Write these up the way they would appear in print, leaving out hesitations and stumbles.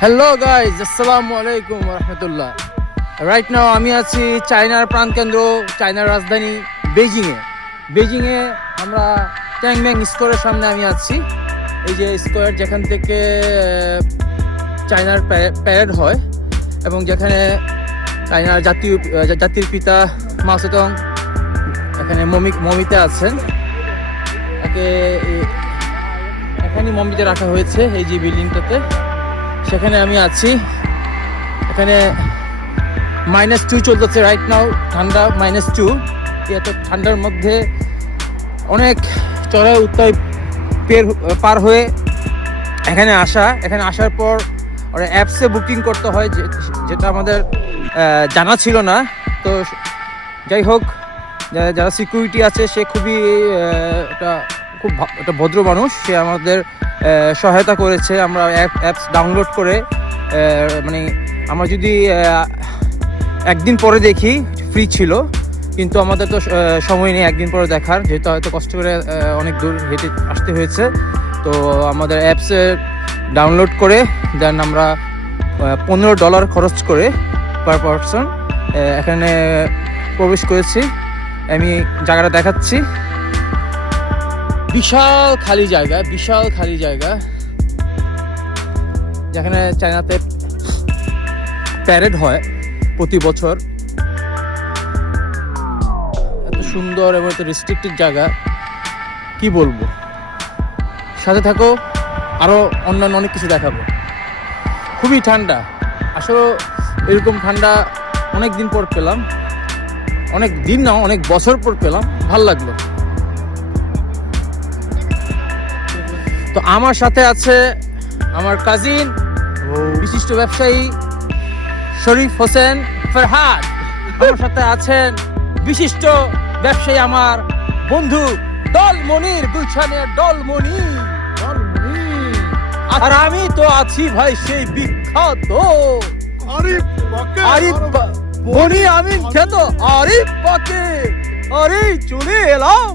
Hello guys, আসসালামু আলাইকুম রহমতুল্লাহ। Right now আমি আছি চায়নার প্রাণকেন্দ্র, চায়নার রাজধানী বেজিংয়ে আমরা ট্যাংম্যাং স্কোয়ারের সামনে আমি আছি। এই যে স্কোয়ার, যেখান থেকে চায়নার প্যারেড হয় এবং যেখানে চায়নার জাতির পিতা মাও সেতুং এখানে মমিতে আছেন। এখানে মমিতে রাখা হয়েছে এই যে বিল্ডিংটাতে, সেখানে আমি আছি। এখানে -2 চলতেছে রাইট নাও, ঠান্ডা -2। এত ঠান্ডার মধ্যে অনেক চড়াই উত্তরায় পার হয়ে এখানে আসার পর ওরা অ্যাপসে বুকিং করতে হয়, যেটা আমাদের জানা ছিল না। তো যাই হোক, যারা সিকিউরিটি আছে সে খুব একটা ভদ্র মানুষ, সে আমাদের সহায়তা করেছে। আমরা অ্যাপস ডাউনলোড করে মানে আমরা যদি একদিন পরে দেখি ফ্রি ছিল, কিন্তু আমাদের তো সময় নেই একদিন পরে দেখার, যেহেতু হয়তো কষ্ট করে অনেক দূর হেঁটে আসতে হয়েছে। তো আমাদের অ্যাপসে ডাউনলোড করে দেন আমরা $15 খরচ করে পার পারসন এখানে প্রবেশ করেছি। আমি জায়গাটা দেখাচ্ছি। বিশাল খালি জায়গা, যেখানে চায়নাতে প্যারেড হয় প্রতি বছর। এত সুন্দর এবং এত রেস্ট্রিক্টেড জায়গা, কি বলবো। সাথে থাকো, আরো অন্যান্য অনেক কিছু দেখাবো। খুবই ঠান্ডা, আসলে এরকম ঠান্ডা অনেক দিন পর পেলাম, অনেক দিন না অনেক বছর পর পেলাম, ভাল লাগলো। তো আমার সাথে আছে আমার কাজিন, বিশিষ্ট ব্যবসায়ী শরীফ হোসেন ফরহাদ। আমার সাথে আছেন বিশিষ্ট ব্যবসায়ী আমার বন্ধু ডলমনির, গুলশানের ডলমনি। আর আমি তো আছি ভাই সেই বিখ্যাত আরিফ বনি আমিন খ্যাত আরিফ পাকে। আরে চলে এলাম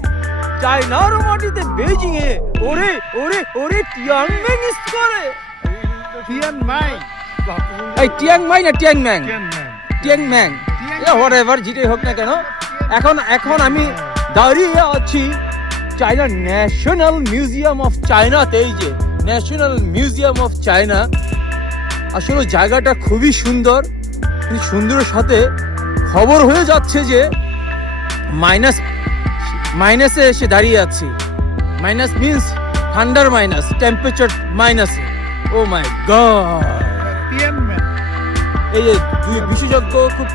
চায়নার মাটিতে, বেজিং এ। ওরে টিয়াংম্যাং স্কোয়ারে। টিয়াংমাই না টিয়াংম্যাং, হোয়াটএভার, যেটাই হোক না কেন। এখন আমি দাঁড়িয়ে আছি চায়না ন্যাশনাল মিউজিয়াম অফ চায়নাতে। এই যে ন্যাশনাল মিউজিয়াম অফ চায়না, আসলে জায়গাটা খুবই সুন্দর। সুন্দরের সাথে খবর হয়ে যাচ্ছে যে মাইনাসে এসে দাঁড়িয়ে আছি। মাইনাস মিন্স ঠান্ডার মাইনাস, টেম্পারেচার মাইনাসে। ও মাই গড! এই যে বিশেষজ্ঞ খুব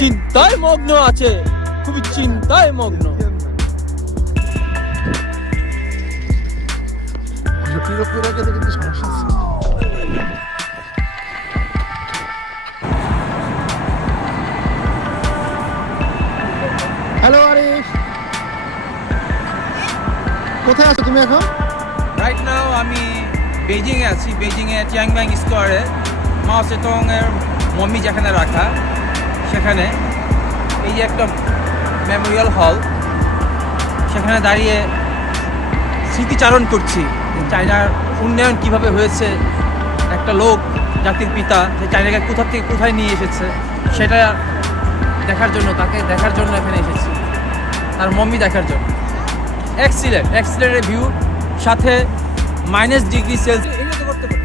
চিন্তায় মগ্ন আছে, খুবই চিন্তায় মগ্ন। হ্যালো আরিফ, কোথায় আছো তুমি এখন? রাইট নাও আমি বেজিংয়ে আছি। বেজিংয়ে টিয়াংম্যাং স্কোয়ারে মাও সেতুং এর মমি যেখানে রাখা, সেখানে এই যে একটা মেমোরিয়াল হল, সেখানে দাঁড়িয়ে স্মৃতিচারণ করছি চায়নার উন্নয়ন কিভাবে হয়েছে। একটা লোক, জাতির পিতা, সে চায়নাকে কোথা থেকে কোথায় নিয়ে এসেছে সেটা দেখার জন্য, তাকে দেখার জন্য এখানে এসেছি, তার মমি দেখার জন্য। এক্সিলেন্ট ভিউ, সাথে -°C এগুলো তো করতে পারি।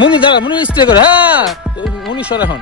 মুনি দাঁড়া, মুনি স্টে করে। হ্যাঁ, মুনি সর এখন।